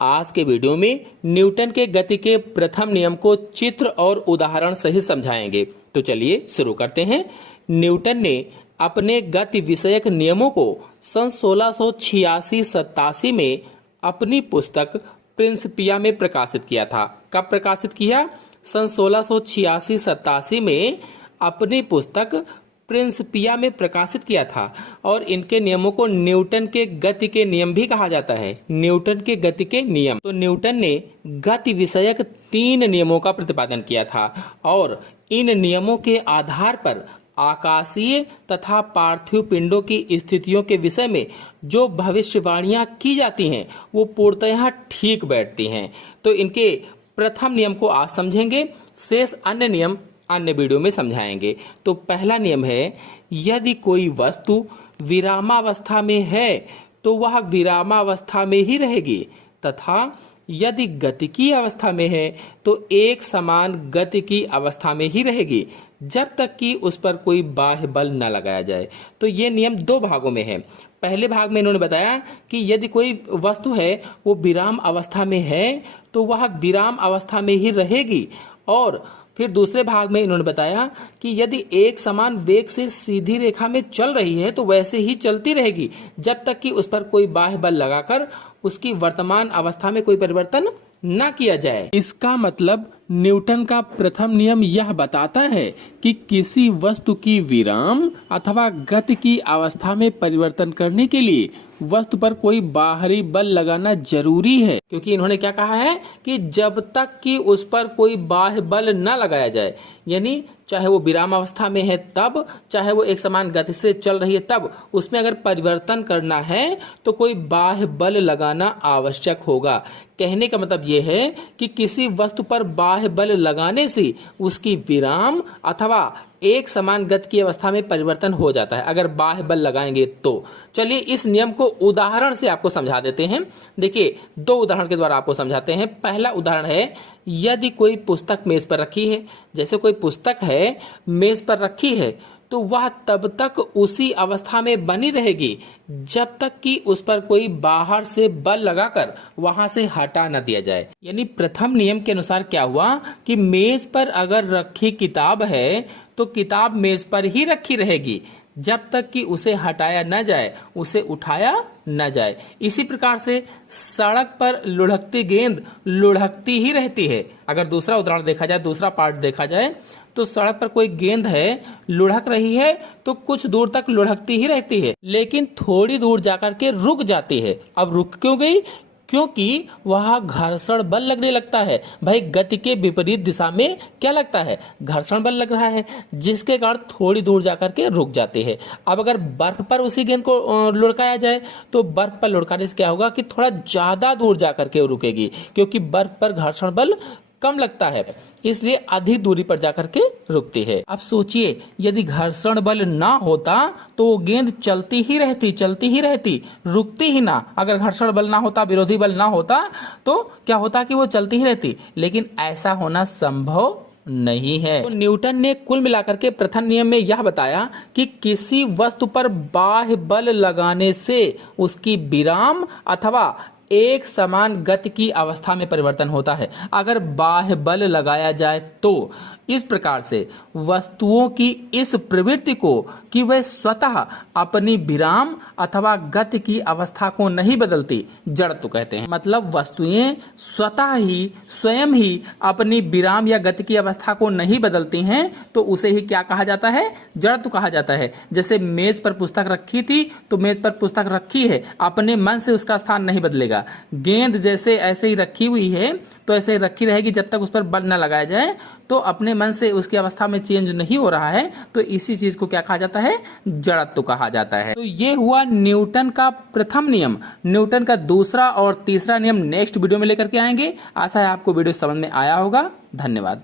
आज के वीडियो में न्यूटन के गति के प्रथम नियम को चित्र और उदाहरण सहित समझाएंगे। तो चलिए शुरू करते हैं। न्यूटन ने अपने गति विषयक नियमों को सन 1686-87 में अपनी पुस्तक प्रिंसिपिया में प्रकाशित किया था। कब प्रकाशित किया? सन 1686-87 में अपनी पुस्तक प्रिंसिपिया में प्रकाशित किया था। और इनके नियमों को न्यूटन के गति के नियम भी कहा जाता है। न्यूटन के गति के नियम। तो न्यूटन ने गति विषयक 3 नियमों का प्रतिपादन किया था और इन नियमों के आधार पर आकाशीय तथा पार्थिव पिंडों की स्थितियों के विषय में जो भविष्यवाणियां की जाती हैं वो पूर्णतः ठीक बैठती हैं। तो इनके प्रथम नियम को आज समझेंगे, शेष अन्य नियम अन्य वीडियो में समझाएंगे। तो पहला नियम है, यदि कोई वस्तु विरामावस्था में है तो वह विरामावस्था में ही रहेगी तथा यदि गतिकीय अवस्था में है तो एक समान गतिकी अवस्था में ही रहेगी जब तक कि उस पर कोई बाह्य बल न लगाया जाए। तो ये नियम 2 भागों में है। पहले भाग में इन्होंने बताया कि यदि कोई वस्तु है वो विराम अवस्था में है तो वह विराम अवस्था में ही रहेगी, और फिर दूसरे भाग में इन्होंने बताया कि यदि एक समान वेग से सीधी रेखा में चल रही है तो वैसे ही चलती रहेगी जब तक कि उस पर कोई बाह्य बल लगाकर उसकी वर्तमान अवस्था में कोई परिवर्तन न किया जाए। इसका मतलब न्यूटन का प्रथम नियम यह बताता है कि किसी वस्तु की विराम अथवा गति की अवस्था में परिवर्तन करने के लिए वस्तु पर कोई बाहरी बल लगाना जरूरी है, क्योंकि इन्होंने क्या कहा है कि जब तक कि उस पर कोई बाह्य बल न लगाया जाए, यानी चाहे वो विराम अवस्था में है तब, चाहे वो एक समान गति से चल रही है तब, उसमें अगर परिवर्तन करना है तो कोई बाह्य बल लगाना आवश्यक होगा। कहने का मतलब ये है कि किसी वस्तु पर बाह्य बल लगाने से उसकी विराम अथवा एक समान गति की अवस्था में परिवर्तन हो जाता है, अगर बाह्य बल लगाएंगे तो। चलिए इस नियम को उदाहरण से आपको समझा देते हैं। देखिए 2 उदाहरण के द्वारा आपको समझाते हैं। पहला उदाहरण है, यदि कोई पुस्तक मेज पर रखी है, जैसे कोई पुस्तक है मेज पर रखी है तो वह तब तक उसी अवस्था में बनी रहेगी जब तक कि उस पर कोई बाहर से बल लगाकर वहां से हटा न दिया जाए। यानी प्रथम नियम के अनुसार क्या हुआ कि मेज पर अगर रखी किताब है तो किताब मेज पर ही रखी रहेगी जब तक कि उसे हटाया न जाए, उसे उठाया न जाए। इसी प्रकार से सड़क पर लुढ़कती गेंद लुढ़कती ही रहती है। अगर दूसरा उदाहरण देखा जाए, दूसरा पार्ट देखा जाए, तो सड़क पर कोई गेंद है, लुढ़क रही है तो कुछ दूर तक लुढ़कती ही रहती है, लेकिन थोड़ी दूर जाकर के रुक जाती है। अब रुक क्यों गई? क्योंकि वहां घर्षण बल लगने लगता है। भाई गति के विपरीत दिशा में क्या लगता है? घर्षण बल लग रहा है, जिसके कारण थोड़ी दूर जाकर के रुक जाती है। अब अगर बर्फ पर उसी गेंद को लुढ़काया जाए तो बर्फ पर लुढ़काने से क्या होगा कि थोड़ा ज्यादा दूर जाकर के रुकेगी, क्योंकि बर्फ पर घर्षण बल कम लगता है, इसलिए अधिक दूरी पर जाकर के रुकती है। अब सोचिए यदि घर्षण बल ना होता तो वो गेंद चलती ही रहती, रुकती ही ना। अगर घर्षण बल ना होता, विरोधी बल ना होता तो क्या होता कि वो चलती ही रहती, लेकिन ऐसा होना संभव नहीं है। तो न्यूटन ने कुल मिलाकर के प्रथम नियम में यह बताया कि किसी वस्तु पर बाह्य बल लगाने से उसकी विराम अथवा एक समान गति की अवस्था में परिवर्तन होता है। अगर बाह्य बल लगाया जाए तो इस प्रकार से वस्तुओं की इस प्रवृत्ति को कि वे स्वतः अपनी विराम अथवा गति की अवस्था को नहीं बदलती, जड़त्व कहते हैं। मतलब वस्तुएं स्वयं ही अपनी विराम या गति की अवस्था को नहीं बदलती हैं तो उसे ही क्या कहा जाता है? जड़त्व कहा जाता है। जैसे मेज पर पुस्तक रखी थी तो मेज पर पुस्तक रखी है, अपने मन से उसका स्थान नहीं बदलेगा। गेंद जैसे ऐसे ही रखी हुई है तो ऐसे ही रखी रहेगी जब तक उस पर बल न लगाया जाए, तो अपने मन से उसकी अवस्था में चेंज नहीं हो रहा है, तो इसी चीज को क्या कहा जाता है? जड़त्व कहा जाता है। तो ये हुआ न्यूटन का प्रथम नियम। न्यूटन का दूसरा और तीसरा नियम नेक्स्ट वीडियो में लेकर के आएंगे। आशा है आपको वीडियो समझ में आया होगा। धन्यवाद।